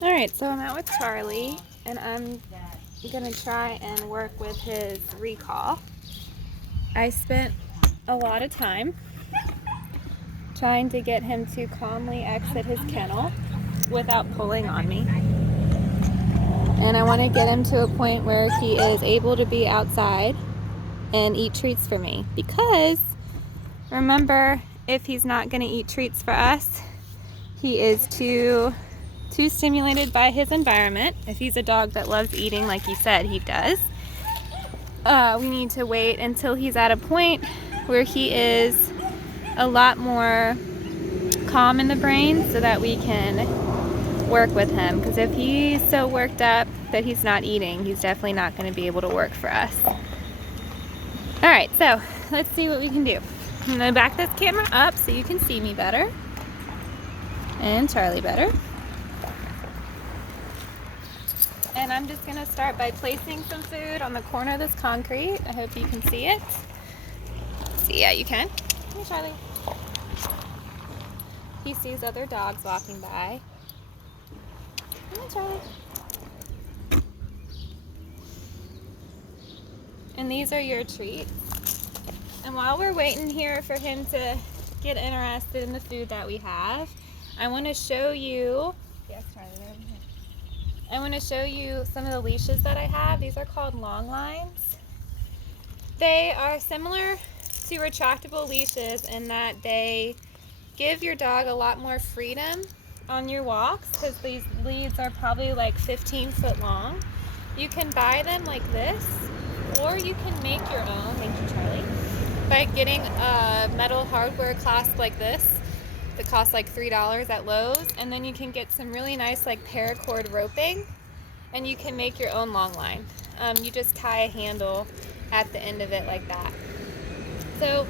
Alright, so I'm out with Charlie, and I'm gonna try and work with his recall. I spent a lot of time trying to get him to calmly exit his kennel without pulling on me. And I want to get him to a point where he is able to be outside and eat treats for me. Because, remember, if he's not going to eat treats for us, he is too stimulated by his environment. If he's a dog that loves eating like he said he does, we need to wait until he's at a point where he is a lot more calm in the brain so that we can work with him. Because if he's so worked up that he's not eating, he's definitely not going to be able to work for us. Alright, so let's see what we can do. I'm going to back this camera up so you can see me better and Charlie better. And I'm just going to start by placing some food on the corner of this concrete. I hope you can see it. See, yeah, you can. Hey, Charlie. He sees other dogs walking by. Come on, Charlie. And these are your treats. And while we're waiting here for him to get interested in the food that we have, I want to show you. Yes, Charlie, they're over here. I want to show you some of the leashes that I have. These are called long lines. They are similar to retractable leashes in that they give your dog a lot more freedom on your walks because these leads are probably like 15 foot long. You can buy them like this, or you can make your own, thank you Charlie, by getting a metal hardware clasp like this that costs like $3 at Lowe's, and then you can get some really nice like paracord roping and you can make your own long line. You just tie a handle at the end of it like that. So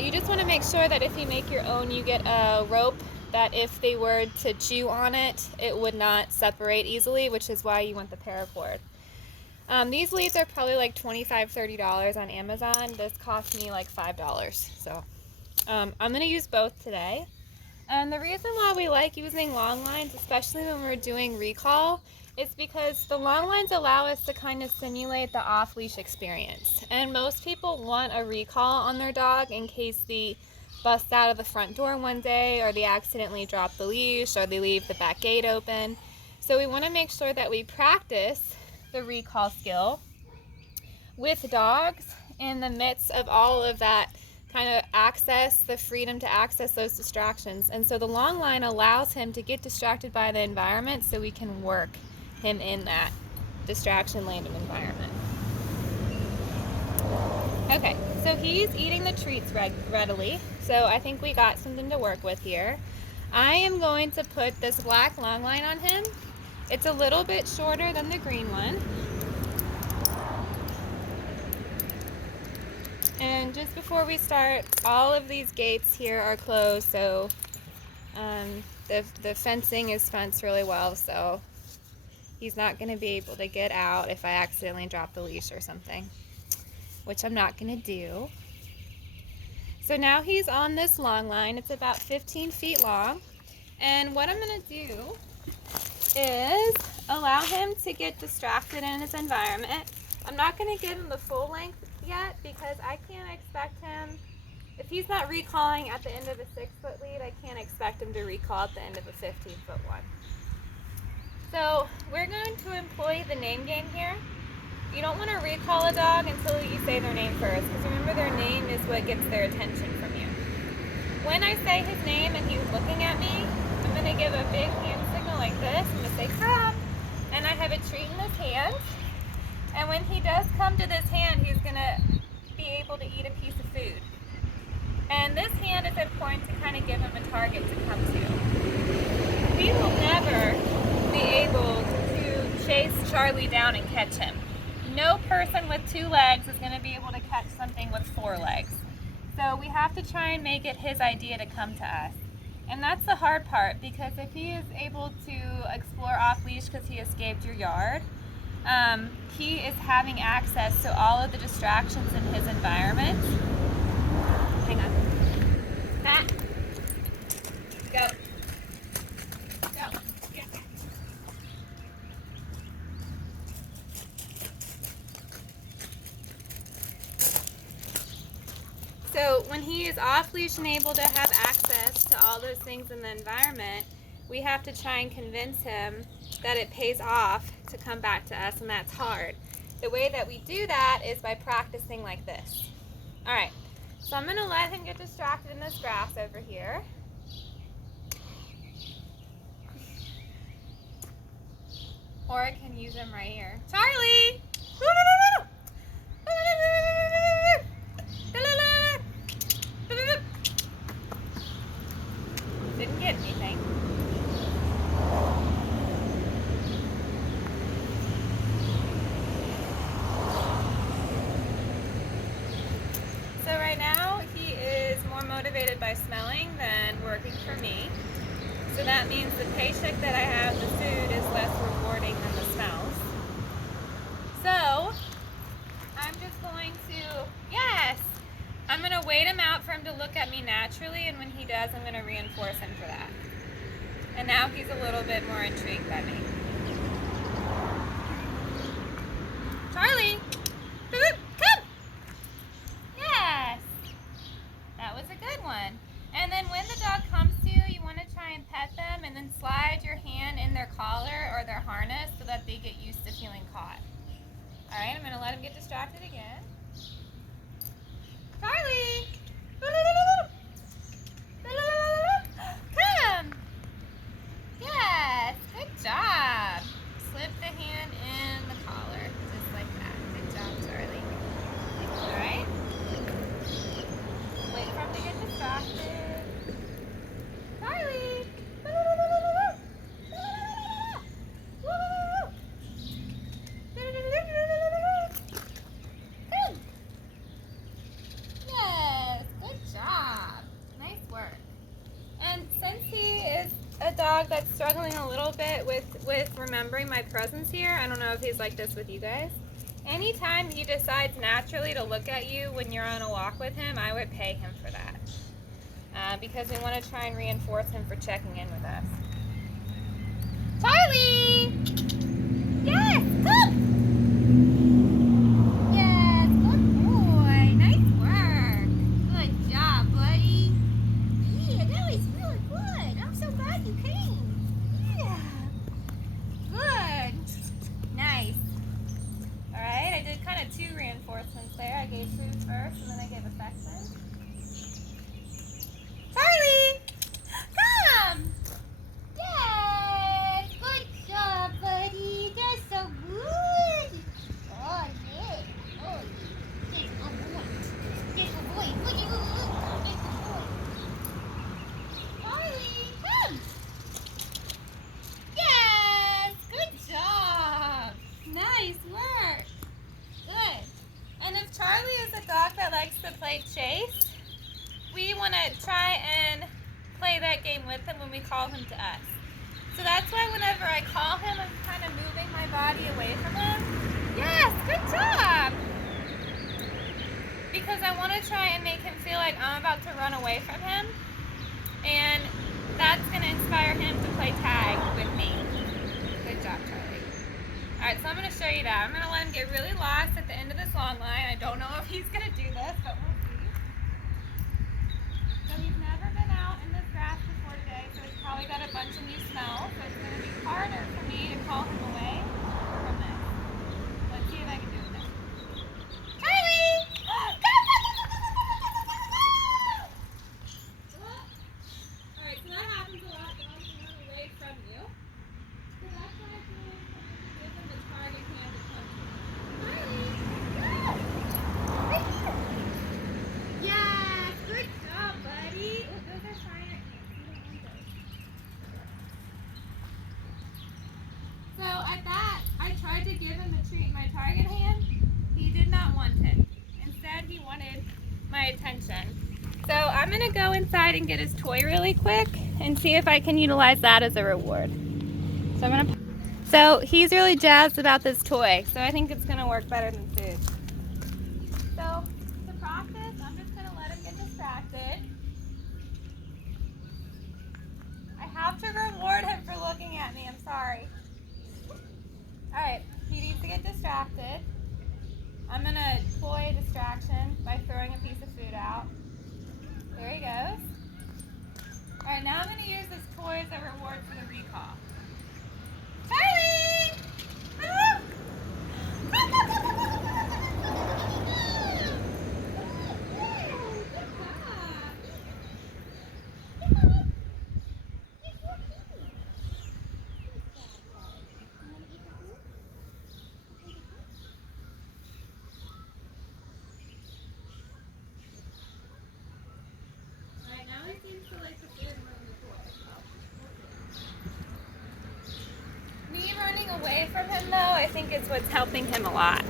you just want to make sure that if you make your own, you get a rope that if they were to chew on it, it would not separate easily, which is why you want the paracord. These leads are probably like $25, $30 on Amazon. This cost me like $5. So I'm going to use both today. And the reason why we like using long lines, especially when we're doing recall, is because the long lines allow us to kind of simulate the off-leash experience. And most people want a recall on their dog in case they bust out of the front door one day, or they accidentally drop the leash, or they leave the back gate open. So we want to make sure that we practice the recall skill with dogs in the midst of all of that kind of access, the freedom to access those distractions. And so the long line allows him to get distracted by the environment so we can work him in that distraction landing environment. Okay, so he's eating the treats readily, so I think we got something to work with here. I am going to put this black long line on him. It's a little bit shorter than the green one. And just before we start, all of these gates here are closed, so the fencing is fenced really well, so he's not going to be able to get out if I accidentally drop the leash or something, which I'm not going to do. So now he's on this long line. It's about 15 feet long. And what I'm going to do is allow him to get distracted in his environment. I'm not going to give him the full length yet because I can't expect him, if he's not recalling at the end of a 6-foot lead, I can't expect him to recall at the end of a 15-foot one. So we're going to employ the name game here. You don't want to recall a dog until you say their name first, because remember, their name is what gets their attention from you. When I say his name and he's looking at me, I'm going to give a big hand signal like this. I'm going to say come, and I have a treat in his hand. And when he does come to this hand, he's going to be able to eat a piece of food. And this hand is important to kind of give him a target to come to. We will never be able to chase Charlie down and catch him. No person with 2 legs is going to be able to catch something with 4 legs. So we have to try and make it his idea to come to us. And that's the hard part, because if he is able to explore off-leash because he escaped your yard, he is having access to all of the distractions in his environment. Hang on. Matt. Go. Go. Yeah. when he is off leash and able to have access to all those things in the environment, we have to try and convince him that it pays off to come back to us, and that's hard. The way that we do that is by practicing like this. All right, so I'm gonna let him get distracted in this grass over here. Or I can use him right here. Charlie! Didn't get anything. So right now he is more motivated by smelling than working for me. So that means the paycheck that I have, the food, is less rewarding than the smells. So I'm just going to, yes! I'm going to wait him out for him to look at me naturally, and when he does, I'm going to reinforce him for that. And now he's a little bit more intrigued by me. Charlie! Come! Yes! That was a good one. And then when the dog comes to you, you want to try and pet them and then slide your hand in their collar or their harness so that they get used to feeling caught. All right, I'm going to let him get distracted again. Charlie! Come! Yes, good job. Slip the hand in the collar, just like that. Good job, Charlie. All right. Wait for him to get distracted. Charlie! Yes, good job. Nice work. And since he is a dog that's struggling a little bit with remembering my presence here, I don't know if he's like this with you guys. Anytime he decides naturally to look at you when you're on a walk with him, I would pay him for that. Because we want to try and reinforce him for checking in with us. Charlie! Yes, come! Yes, good boy. Nice work. Good job, buddy. Yeah, that was really good. I'm so glad you came. Yeah. Good. Nice. All right, I did kind of two reinforcements there. I gave food first, and then I gave affection. Charlie! Come! Yes! Good job, buddy. That's so good. Oh, yeah. Oh, yeah. Good boy. Good boy. Good boy. Good boy. Charlie, come! Yes! Good job. Nice work. Good. And if Charlie is a dog that likes to play chase, we want to try and play that game with him when we call him to us. So that's why whenever I call him, I'm kind of moving my body away from him. Yes, good job! Because I want to try and make him feel like I'm about to run away from him. And that's going to inspire him to play tag with me. Good job, Charlie. Alright, so I'm going to show you that. I'm going to let him get really lost at the end of this long line. I don't know if he's going to do this, but we'll see. So he's never been out in this grass before today, so he's probably got a bunch of new smells, so it's going to be harder for me to call him away from this. Let's see if I can do it. Charlie! Alright, so that happens a lot. Dogs run away from you. So that's why I feel like give him the target hand to come to. Charlie! Yes! Good job, buddy! Oh, those are shiner ants. You don't want those. So at that, I tried to give him a treat in my target hand. He did not want it. Instead, he wanted my attention. So I'm going to go inside and get his toy really quick and see if I can utilize that as a reward. So I'm going to... So he's really jazzed about this toy, so I think it's going to work better than food. So to practice, I'm just going to let him get distracted. I have to reward him for looking at me, I'm sorry. Alright, he needs to get distracted. I'm going to toy a distraction by throwing a piece of food out. There he goes. All right, now I'm going to use this toy as a reward for the recall. Charlie! Woo! Alright, now he seems to like the food more than the toy. Me running away from him though, I think is what's helping him a lot.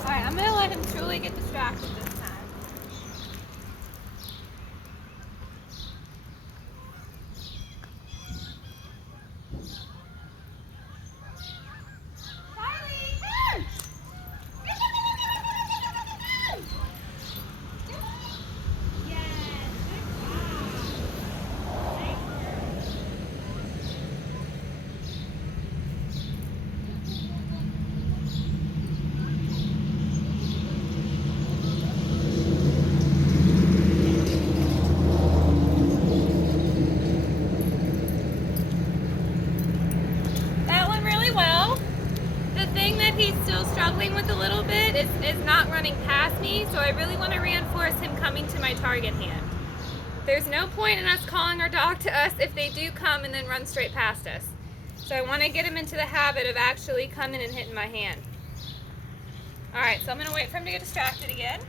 Alright, I'm gonna let him truly get distracted this time. He's still struggling with a little bit is not running past me, so I really want to reinforce him coming to my target hand. There's no point in us calling our dog to us if they do come and then run straight past us. So I want to get him into the habit of actually coming and hitting my hand. Alright, so I'm going to wait for him to get distracted again.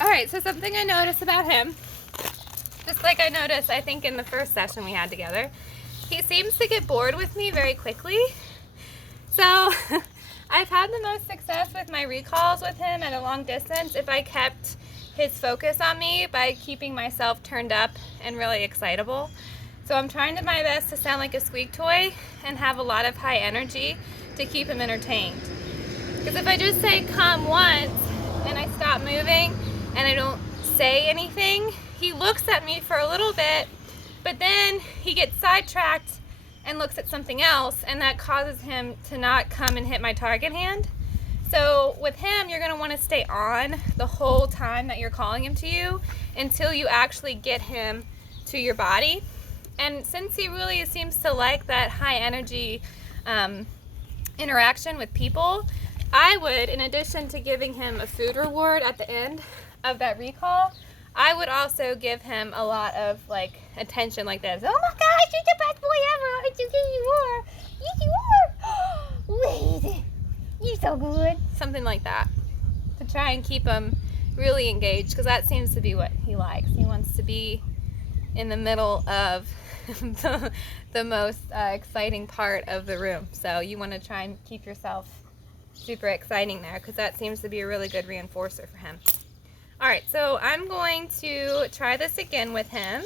Alright, so something I noticed about him, just like I noticed I think in the first session we had together, he seems to get bored with me very quickly. So I've had the most success with my recalls with him at a long distance if I kept his focus on me by keeping myself turned up and really excitable. So I'm trying to my best to sound like a squeak toy and have a lot of high energy to keep him entertained. Because if I just say come once and I stop moving and I don't say anything, he looks at me for a little bit, but then he gets sidetracked and looks at something else, and that causes him to not come and hit my target hand. So with him, you're going to want to stay on the whole time that you're calling him to you until you actually get him to your body. And since he really seems to like that high energy interaction with people, I would, in addition to giving him a food reward at the end of that recall, I would also give him a lot of like attention like this. Oh my gosh, you're the best boy ever. It's okay, you are. Yes, you are. Wait, you're so good. Something like that to try and keep him really engaged, because that seems to be what he likes. He wants to be in the middle of the most exciting part of the room. So you want to try and keep yourself super exciting there, because that seems to be a really good reinforcer for him. All right, so I'm going to try this again with him.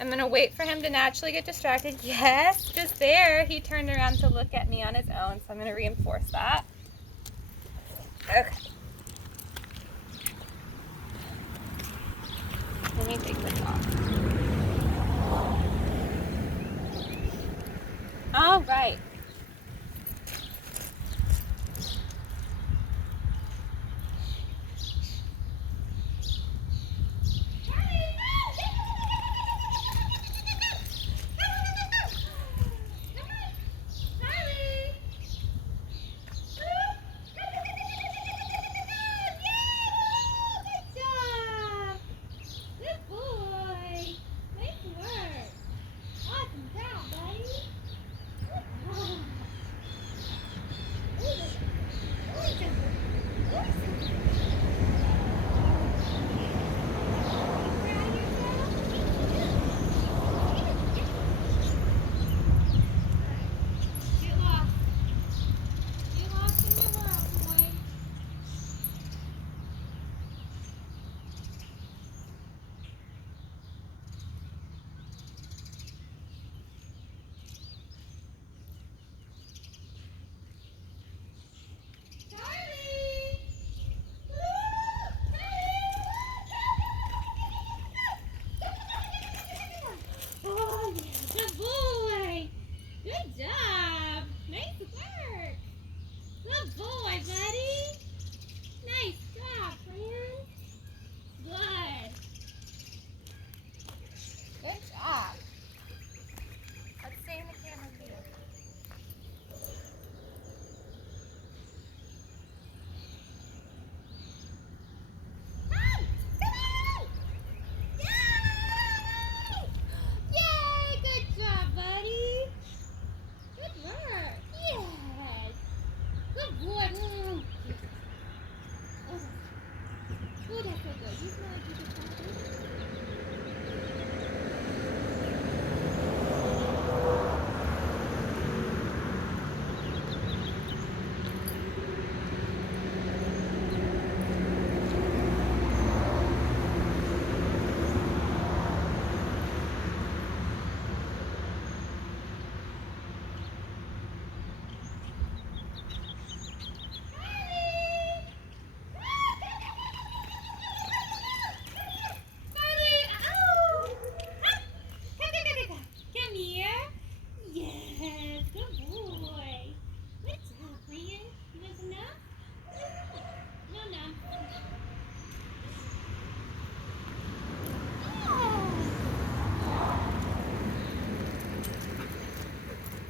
I'm going to wait for him to naturally get distracted. Yes, just there. He turned around to look at me on his own, so I'm going to reinforce that. Okay. Let me take this off. All right.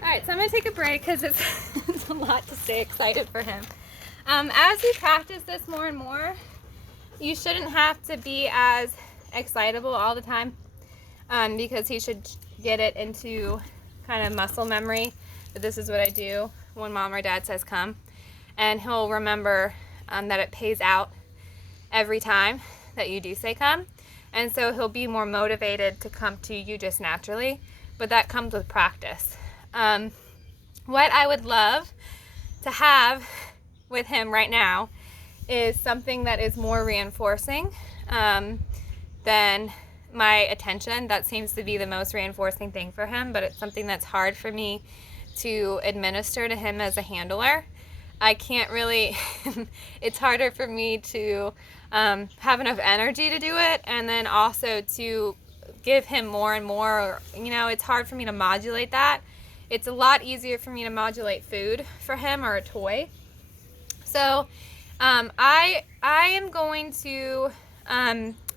Alright, so I'm going to take a break because it's a lot to stay excited for him. As you practice this more and more, you shouldn't have to be as excitable all the time, because he should get it into kind of muscle memory that this is what I do when mom or dad says come, and he'll remember that it pays out every time that you do say come, and so he'll be more motivated to come to you just naturally, but that comes with practice. What I would love to have with him right now is something that is more reinforcing than my attention. That seems to be the most reinforcing thing for him, but it's something that's hard for me to administer to him as a handler. I can't really, it's harder for me to have enough energy to do it, and then also to give him more and more, it's hard for me to modulate that. It's a lot easier for me to modulate food for him or a toy. So I am going to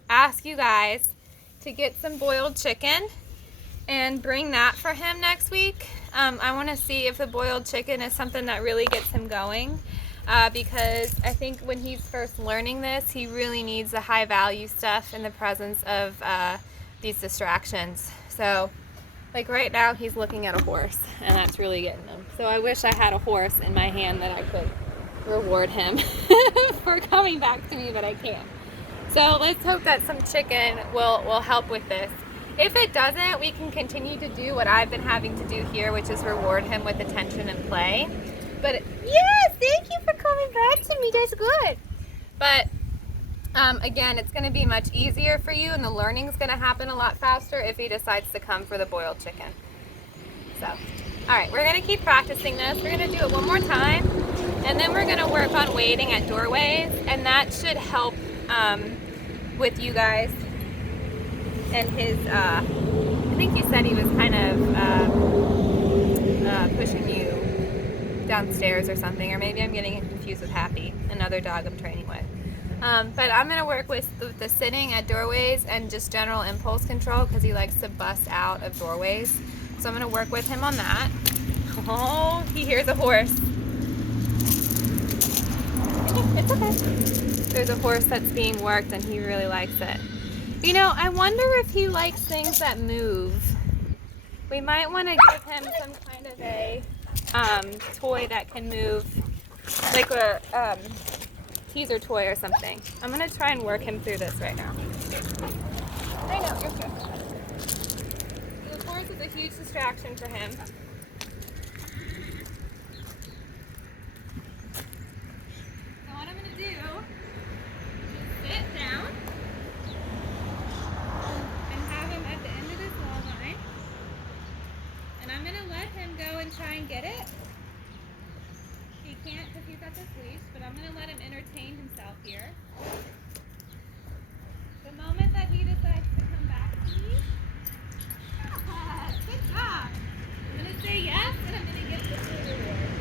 ask you guys to get some boiled chicken and bring that for him next week. I want to see if the boiled chicken is something that really gets him going, because I think when he's first learning this, he really needs the high value stuff in the presence of these distractions. So like right now he's looking at a horse, and that's really getting him. So I wish I had a horse in my hand that I could reward him for coming back to me, but I can't. So let's hope that some chicken will help with this. If it doesn't, we can continue to do what I've been having to do here, which is reward him with attention and play. But yes, thank you for coming back to me. That's good. But again, it's going to be much easier for you, and the learning is going to happen a lot faster if he decides to come for the boiled chicken. So, all right, we're going to keep practicing this. We're going to do it one more time, and then we're going to work on waiting at doorways, and that should help with you guys. And his, I think he said he was kind of pushing you downstairs or something, or maybe I'm getting him confused with Happy, another dog I'm training with. But I'm going to work with the sitting at doorways and just general impulse control, because he likes to bust out of doorways. So I'm going to work with him on that. Oh, he hears a horse. It's okay. There's a horse that's being worked, and he really likes it. You know, I wonder if he likes things that move. We might want to give him some kind of a toy that can move, like a teaser toy or something. I'm going to try and work him through this right now. I know, you're good. The horse is a huge distraction for him. So what I'm going to do is sit down and have him at the end of this wall line. And I'm going to let him go and try and get it. He can't because he's got this leash, but I'm going to let him entertain himself here. The moment that he decides to come back to me, good job. I'm going to say yes, and I'm going to give the food reward.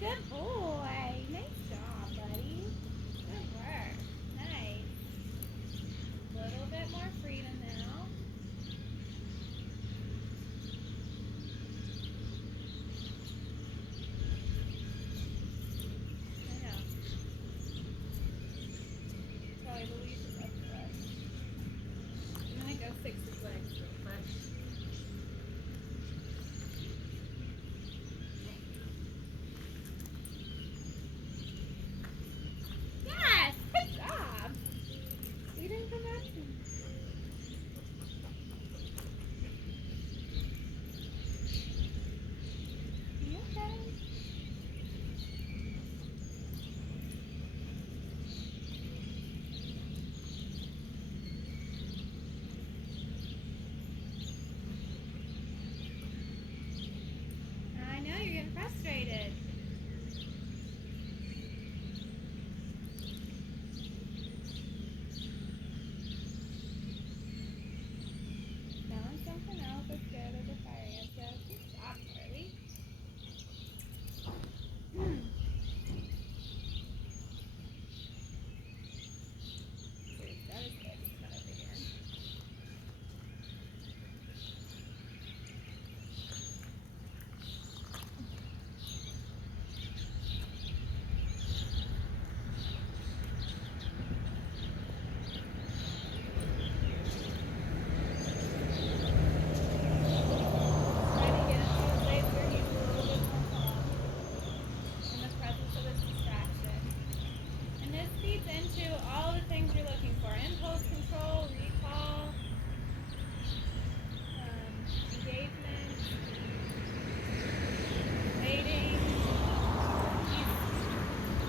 Good boy. Nice job, buddy. Good work. Nice. A little bit more freedom now. I know. Probably Louise is up for us. I'm gonna go fix his legs real quick. Yes! Good job! You didn't come back to me. You okay? I know, you're getting frustrated. Selling something else as good as a fire answer. Good job, Charlie. Dude, that is good. It's not over here. Trying to get him to a place where he's a little bit more calm in the presence of this distraction. And this feeds into all the things you're looking for. Impulse control, recall, engagement, waiting. He's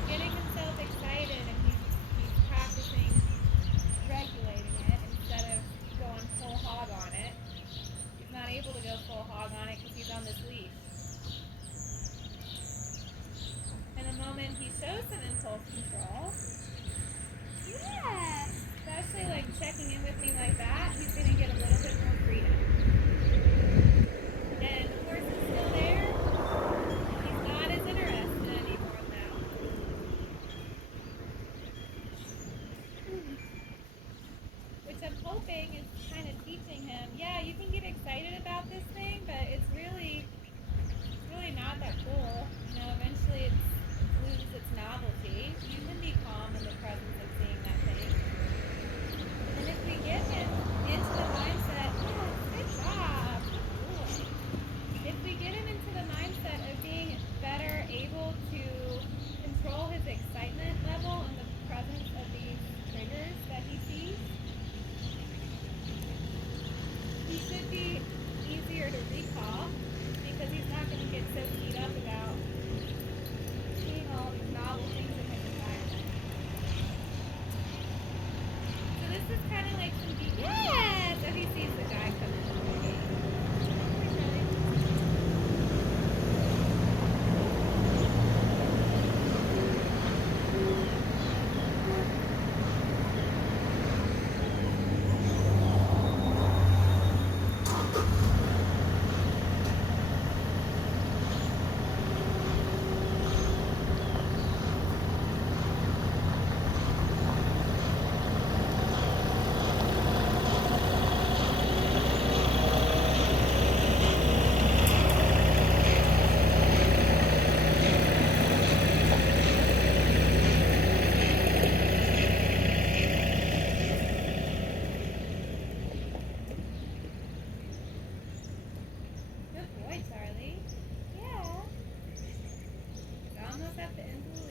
getting himself excited and he's practicing regulating it instead of going full hog on it. He's not able to go full hog on it because he's on this leash. And the moment he shows some impulse control, yeah, especially like checking in with me like that, he's going to get a little bit more freedom. And the horse is still there. He's not as interested anymore now. Which I'm hoping is kind of teaching him, yeah, you can get excited about this thing, but it's really not that cool. You know, eventually it loses its novelty. You can be calm in the presence of seeing that thing. And if we get him into the mindset, yeah, good job, good boy. If we get him into the mindset of being better able to control his excitement level in the presence of these triggers that he sees, he should be easier to recall because he's not going to get so beat up about seeing all these novel things in his environment. So this is kind of like some deep, yes! If he sees the guy coming in the gate. Good boy, Charlie. Yeah. He's almost at the end of the